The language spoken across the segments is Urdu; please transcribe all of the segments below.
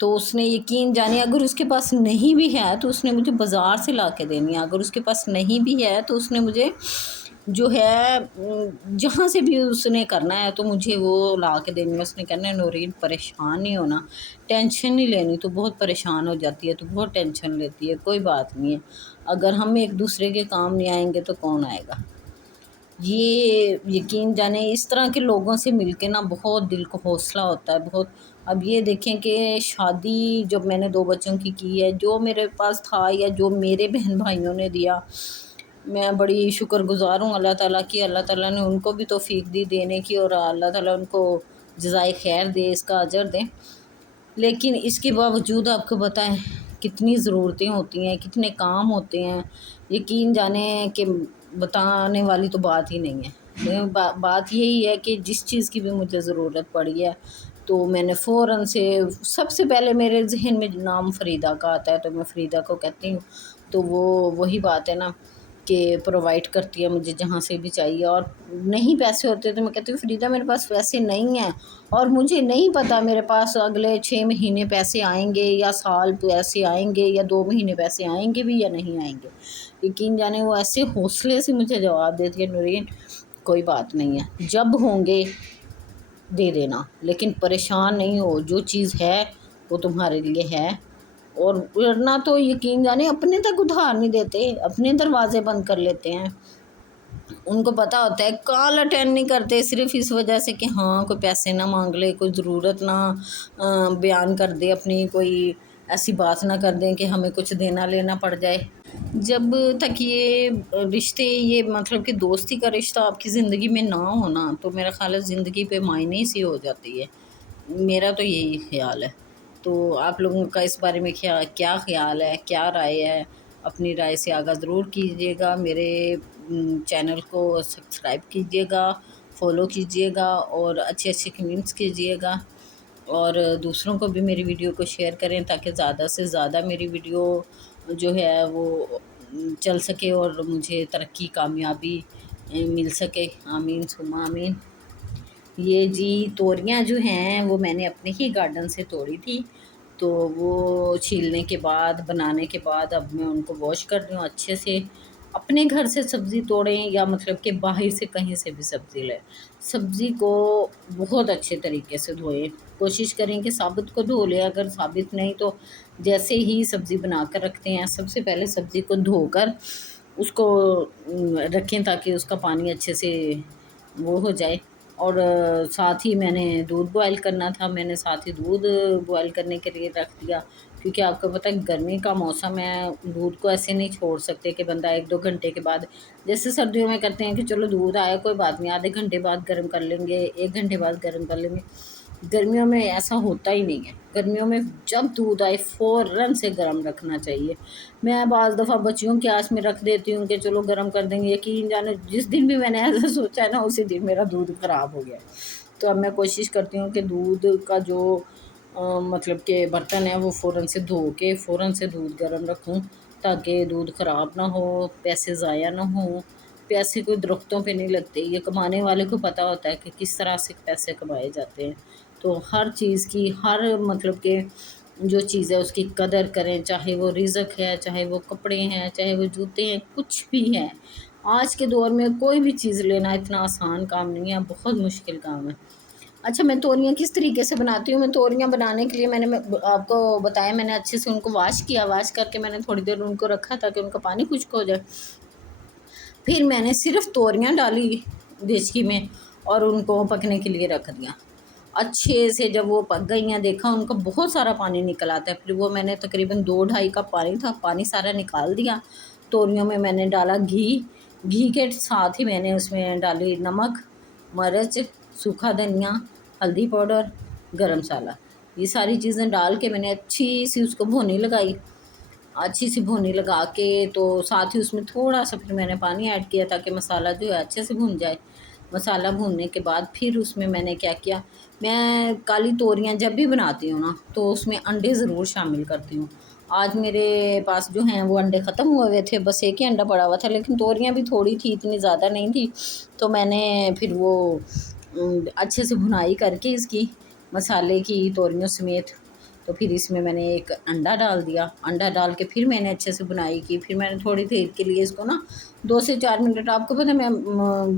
تو اس نے یقین جانے اگر اس کے پاس نہیں بھی ہے تو اس نے مجھے بازار سے لا کے دینی ہے، اگر اس کے پاس نہیں بھی ہے تو اس نے مجھے جو ہے جہاں سے بھی اس نے کرنا ہے تو مجھے وہ لا کے دینی ہے۔ اس نے کہنا ہے نورین پریشان نہیں ہونا، ٹینشن نہیں لینی، تو بہت پریشان ہو جاتی ہے، تو بہت ٹینشن لیتی ہے، کوئی بات نہیں ہے، اگر ہم ایک دوسرے کے کام نہیں آئیں گے تو کون آئے گا۔ یہ یقین جانے اس طرح کے لوگوں سے مل کے نا بہت دل کو حوصلہ ہوتا ہے بہت۔ اب یہ دیکھیں کہ شادی جب میں نے 2 بچوں کی ہے، جو میرے پاس تھا یا جو میرے بہن بھائیوں نے دیا، میں بڑی شکر گزار ہوں اللہ تعالیٰ کی۔ اللہ تعالیٰ نے ان کو بھی توفیق دی دینے کی، اور اللہ تعالیٰ ان کو جزائے خیر دے، اس کا اجر دیں۔ لیکن اس کے باوجود آپ کو بتائیں کتنی ضرورتیں ہوتی ہیں، کتنے کام ہوتے ہیں، یقین جانیں کہ بتانے والی تو بات ہی نہیں ہے۔ بات یہی ہے کہ جس چیز کی بھی مجھے ضرورت پڑی ہے تو میں نے فوراً سے سب سے پہلے میرے ذہن میں نام فریدہ کا آتا ہے، تو میں فریدہ کو کہتی ہوں، تو وہی بات ہے نا کہ پرووائڈ کرتی ہے مجھے جہاں سے بھی چاہیے۔ اور نہیں پیسے ہوتے تو میں کہتی ہوں فریدہ میرے پاس پیسے نہیں ہیں، اور مجھے نہیں پتہ میرے پاس اگلے 6 مہینے پیسے آئیں گے یا سال پیسے آئیں گے یا 2 مہینے پیسے آئیں گے بھی یا نہیں آئیں گے۔ یقین جانے وہ ایسے حوصلے سے مجھے جواب دیتی ہے نورین کوئی بات نہیں ہے، جب ہوں گے دے دینا، لیکن پریشان نہیں ہو، جو چیز ہے وہ تمہارے لیے ہے۔ اور ورنہ تو یقین جانے اپنے تک ادھار نہیں دیتے، اپنے دروازے بند کر لیتے ہیں۔ ان کو پتہ ہوتا ہے کال اٹینڈ نہیں کرتے صرف اس وجہ سے کہ ہاں کوئی پیسے نہ مانگ لے، کوئی ضرورت نہ بیان کر دے اپنی، کوئی ایسی بات نہ کر دیں کہ ہمیں کچھ دینا لینا پڑ جائے۔ جب تک یہ رشتے، یہ مطلب کہ دوستی کا رشتہ آپ کی زندگی میں نہ ہونا تو میرا خیال ہے زندگی پہ معنی سی ہو جاتی ہے، میرا تو یہی خیال ہے۔ تو آپ لوگوں کا اس بارے میں کیا خیال ہے، کیا رائے ہے؟ اپنی رائے سے آگاہ ضرور کیجیے گا، میرے چینل کو سبسکرائب کیجیے گا، فالو کیجیے گا، اور اچھے اچھے کمنٹس کیجیے گا، اور دوسروں کو بھی میری ویڈیو کو شیئر کریں تاکہ زیادہ سے زیادہ میری ویڈیو جو ہے وہ چل سکے اور مجھے ترقی کامیابی مل سکے۔ آمین ثم آمین۔ یہ جی توریاں جو ہیں وہ میں نے اپنے ہی گارڈن سے توڑی تھی، تو وہ چھیلنے کے بعد بنانے کے بعد اب میں ان کو واش کر رہی ہوں اچھے سے۔ اپنے گھر سے سبزی توڑیں یا مطلب کہ باہر سے کہیں سے بھی سبزی لیں، سبزی کو بہت اچھے طریقے سے دھوئیں، کوشش کریں کہ ثابت کو دھو لیں، اگر ثابت نہیں تو جیسے ہی سبزی بنا کر رکھتے ہیں سب سے پہلے سبزی کو دھو کر اس کو رکھیں تاکہ اس کا پانی اچھے سے وہ ہو جائے۔ اور ساتھ ہی میں نے دودھ بوائل کرنا تھا، میں نے ساتھ ہی دودھ بوائل کرنے کے لیے رکھ دیا، کیونکہ آپ کو پتہ ہے گرمی کا موسم ہے، دودھ کو ایسے نہیں چھوڑ سکتے کہ بندہ 1-2 گھنٹے کے بعد، جیسے سردیوں میں کرتے ہیں کہ چلو دودھ آیا کوئی بات نہیں آدھے گھنٹے بعد گرم کر لیں گے، 1 گھنٹے بعد گرم کر لیں گے۔ گرمیوں میں ایسا ہوتا ہی نہیں ہے، گرمیوں میں جب دودھ آئے فوراً سے گرم رکھنا چاہیے۔ میں بعض دفعہ بچیوں کے آس میں رکھ دیتی ہوں کہ چلو گرم کر دیں گے، یقین جانے جس دن بھی میں نے ایسا سوچا ہے نا اسی دن میرا دودھ خراب ہو گیا۔ تو اب میں کوشش کرتی ہوں کہ دودھ کا جو مطلب کہ برتن ہے وہ فوراً سے دھو کے فوراً سے دودھ گرم رکھوں تاکہ دودھ خراب نہ ہو، پیسے ضائع نہ ہوں۔ پیسے کوئی درختوں پہ نہیں لگتے، یہ کمانے والے کو پتہ ہوتا ہے کہ کس طرح سے پیسے کمائے جاتے ہیں۔ تو ہر چیز کی مطلب کہ جو چیز ہے اس کی قدر کریں، چاہے وہ رزق ہے، چاہے وہ کپڑے ہیں، چاہے وہ جوتے ہیں، کچھ بھی ہے۔ آج کے دور میں کوئی بھی چیز لینا اتنا آسان کام نہیں ہے، بہت مشکل کام ہے۔ اچھا میں توریاں کس طریقے سے بناتی ہوں؟ میں توریاں بنانے کے لیے میں نے آپ کو بتایا، میں نے اچھے سے ان کو واش کیا، واش کر کے میں نے تھوڑی دیر ان کو رکھا تاکہ ان کا پانی خشک ہو جائے۔ پھر میں نے صرف توریاں ڈالی دیچکی میں اور ان کو پکنے کے لیے رکھ دیا۔ اچھے سے جب وہ پک گئی ہیں دیکھا ان کا بہت سارا پانی نکل آتا ہے، پھر وہ میں نے تقریباً 2-2.5 کپ پانی تھا، پانی سارا نکال دیا۔ توریوں میں نے ڈالا گھی کے ساتھ ہی میں نے اس میں ڈالی نمک، مرچ، سوکھا دھنیا، ہلدی پاؤڈر، گرم مسالہ، یہ ساری چیزیں ڈال کے میں نے اچھی سی اس کو بھونی لگائی۔ اچھی سی بھونی لگا کے تو ساتھ ہی اس میں تھوڑا سا پھر میں نے پانی ایڈ کیا تاکہ مسالہ جو ہے اچھے سے بھون جائے۔ مسالہ بھوننے کے بعد پھر اس میں نے کیا کیا، میں کالی توریاں جب بھی بناتی ہوں نا تو اس میں انڈے ضرور شامل کرتی ہوں۔ آج میرے پاس جو ہیں وہ انڈے ختم ہوئے تھے، بس ایک ہی انڈا پڑا ہوا تھا، لیکن توریاں بھی تھوڑی تھی، اتنی زیادہ نہیں تھی، تو میں نے پھر وہ اچھے سے بھنائی کر کے اس کی مسالے کی توریوں سمیت تو پھر اس میں میں نے ایک انڈا ڈال دیا، انڈا ڈال کے پھر میں نے اچھے سے بنائی کی، پھر میں نے تھوڑی دیر کے لیے اس کو نا 2 سے 4 منٹ، آپ کو پتہ ہے میں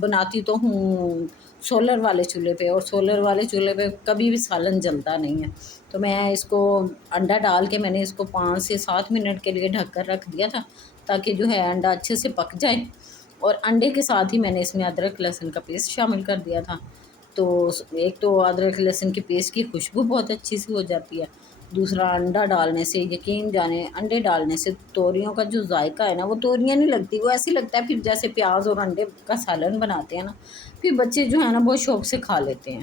بناتی تو ہوں سولر والے چولہے پہ، اور سولر والے چولہے پہ کبھی بھی سالن جلتا نہیں ہے، تو میں اس کو انڈا ڈال کے میں نے اس کو 5 سے 7 منٹ کے لیے ڈھک کر رکھ دیا تھا، تاکہ جو ہے انڈا اچھے سے پک جائے، اور انڈے کے ساتھ ہی میں نے اس میں ادرک لہسن کا پیسٹ شامل کر دیا تھا۔ تو ایک تو ادرک لہسن کے پیسٹ کی خوشبو بہت اچھی سی ہو جاتی ہے، دوسرا انڈا ڈالنے سے یقین جانے انڈے ڈالنے سے توریوں کا جو ذائقہ ہے نا، وہ توریاں نہیں لگتی، وہ ایسے لگتا ہے پھر جیسے پیاز اور انڈے کا سالن بناتے ہیں نا، پھر بچے جو ہے نا بہت شوق سے کھا لیتے ہیں۔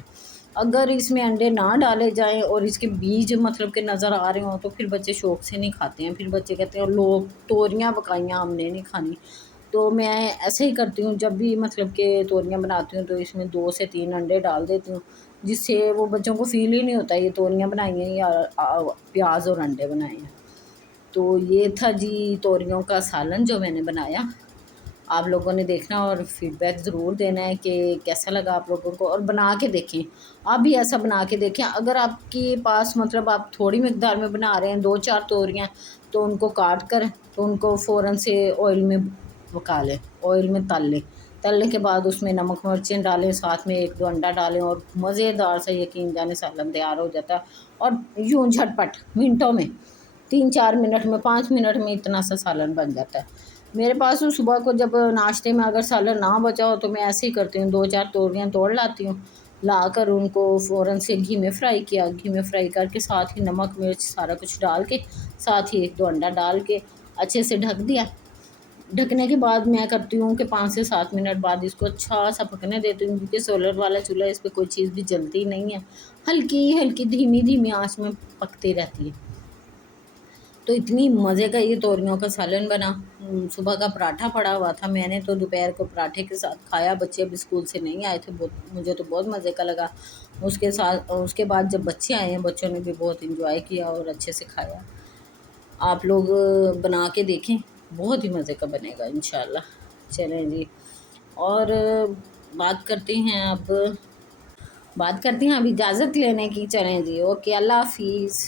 اگر اس میں انڈے نہ ڈالے جائیں اور اس کے بیج مطلب کہ نظر آ رہے ہوں تو پھر بچے شوق سے نہیں کھاتے ہیں، پھر بچے کہتے ہیں لوگ توریاں پکائیاں ہم نے نہیں کھانی۔ تو میں ایسے ہی کرتی ہوں، جب بھی مطلب کہ توریاں بناتی ہوں تو اس میں 2 سے 3 انڈے ڈال دیتی ہوں، جس سے وہ بچوں کو فیل ہی نہیں ہوتا یہ توریاں بنائی ہیں یا پیاز اور انڈے بنائے ہیں۔ تو یہ تھا جی توریوں کا سالن جو میں نے بنایا، آپ لوگوں نے دیکھنا اور فیڈ بیک ضرور دینا ہے کہ کیسا لگا آپ لوگوں کو، اور بنا کے دیکھیں، آپ بھی ایسا بنا کے دیکھیں۔ اگر آپ کے پاس مطلب آپ تھوڑی مقدار میں بنا رہے ہیں 2 4 توریاں، تو ان کو کاٹ کر تو ان کو فوراً سے آئل میں پکا لیں، آئل میں تل لیں، تلنے کے بعد اس میں نمک مرچیں ڈالیں، ساتھ میں 1 2 انڈا ڈالیں، اور مزیدار سا یقین جانے سالن تیار ہو جاتا ہے، اور یوں جھٹپٹ منٹوں میں 3 4 منٹ میں 5 منٹ میں اتنا سا سالن بن جاتا ہے۔ میرے پاس صبح کو جب ناشتے میں اگر سالن نہ بچا ہو تو میں ایسے ہی کرتی ہوں، 2 4 توریاں توڑ لاتی ہوں، لا کر ان کو فوراً سے گھی میں فرائی کیا، گھی میں فرائی کر کے ساتھ ہی نمک مرچ سارا کچھ ڈال کے، ساتھ ہی 1 2 انڈا ڈال کے اچھے سے ڈھک دیا۔ ڈھکنے کے بعد میں کرتی ہوں کہ 5 سے 7 منٹ بعد اس کو اچھا سا پکنے دیتی ہوں، کیونکہ سولر والا چولہا اس پہ کوئی چیز بھی جلتی نہیں ہے، ہلکی ہلکی دھیمی دھیمی آنچ میں پکتی رہتی ہے۔ تو اتنی مزے کا یہ توریوں کا سالن بنا۔ صبح کا پراٹھا پڑا ہوا تھا، میں نے تو دوپہر کو پراٹھے کے ساتھ کھایا، بچے اب اسکول سے نہیں آئے تھے، مجھے تو بہت مزے کا لگا۔ اس کے بعد جب بچے آئے ہیں، بچوں نے بھی بہت انجوائے کیا اور اچھے سے کھایا۔ آپ لوگ بنا کے دیکھیں، بہت ہی مزے کا بنے گا انشاءاللہ۔ چلیں جی، اور بات کرتے ہیں اب اجازت لینے کی۔ چلیں جی، اوکے، اللہ حافظ۔